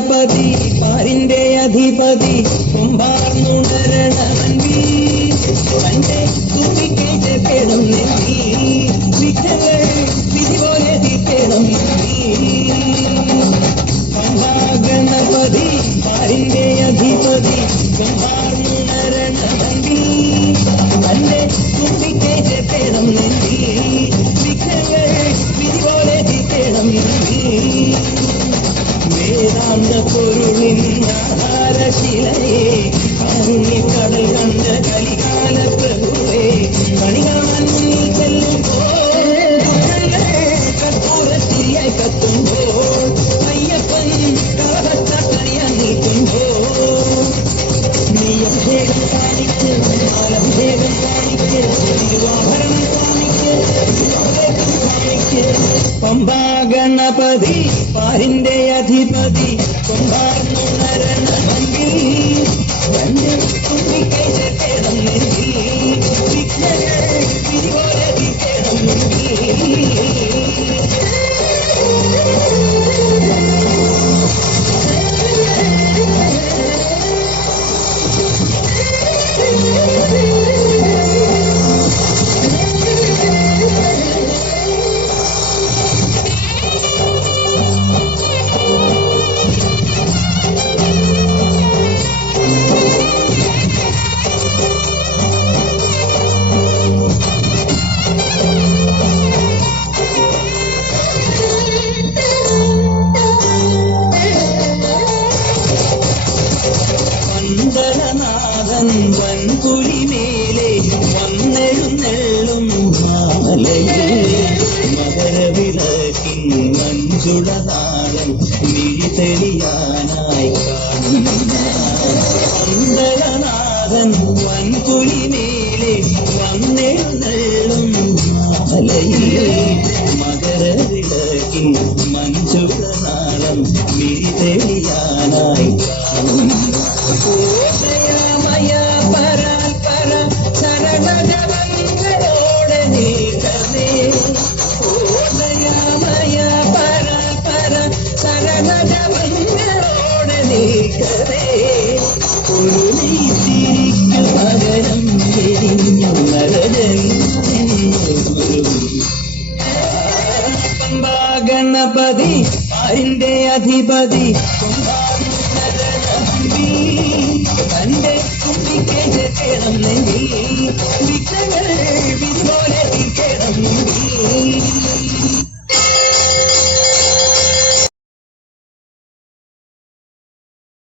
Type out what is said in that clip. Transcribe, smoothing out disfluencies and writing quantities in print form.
ഗണപതി പാരിന്റെ അധിപതി കുംഭാർന്നുണരണമൻവി തന്റെ തുമ്പിക്കേറ്റേണം നെല്ലി വിഘ്നങ്ങൾ വിധി പോലെ തീർത്തേണം ഗണപതി പാരിന്റെ അധിപതി കുംഭാർന്നുണരണമൻവി തന്റെ തുമ്പിക്കേറ്റേണം നെല്ലി വിഘ്നങ്ങൾ വിധി പോലെ തീർത്തേണം വേദാന്ത പൊരുളിൻ ആധാരശിലയെ കാരുണ്യക്കടൽ കണ്ട കലികാല പ്രഭുവേ കണികാൻ മുന്നിൽ ചെല്ലുമ്പോൾ കർപ്പൂരത്തിരിയായി കത്തുമ്പോൾ അയ്യപ്പൻ കറവച്ച കണിയാൻ നിൽക്കുമ്പോൾ നീ അഭിഷേകം കാണിക്ക് അഭിഷേകം കാണിക്ക് തിരുവാഭരണം കാണിക്ക് അഭിഷേകം കാണിക്ക് പമ്പാ ഗണപതി പാരിന്റെ അധിപതി കുംഭാർന്നുണരണമൻവി തന്റെ തുമ്പിക്കേറ്റേണം നെല്ലി വിഘ്നങ്ങൾ വിധി പോലെ തീർത്തേണം മണ്ഡലനാഥൻ വൻപുലിമേലെ വന്നെഴുന്നെള്ളും മാമലയിൽ മകരവിളക്കിൻ മഞ്ചുളനാളൻ മിഴിതെളിയാനായി കാണുന്ന മണ്ഡലനാഥൻ വൻപുലിമേലെ വന്നെഴുന്നെള്ളും മാമലയിൽ മകരവിളക്കിൻ മഞ്ചുളനാളം മിഴിതെളിയാനായി കാണുന്ന ഓദയമയ പരാൽപര ശരണജപങ്ങളോടെ നീക്കമേ ഓദയമയ പരാൽപര ശരണജപങ്ങളോടെ നീക്കമേ ഒരു നീതിരിക്കു പകരം എരിഞ്ഞു പമ്പാ ഗണപതി പാരിന്റെ അധിപതി തന്റെ തുമ്പിക്കേറ്റേണം നെല്ലി വിഘ്നങ്ങൾ വിധി പോലെ തീർത്തേണം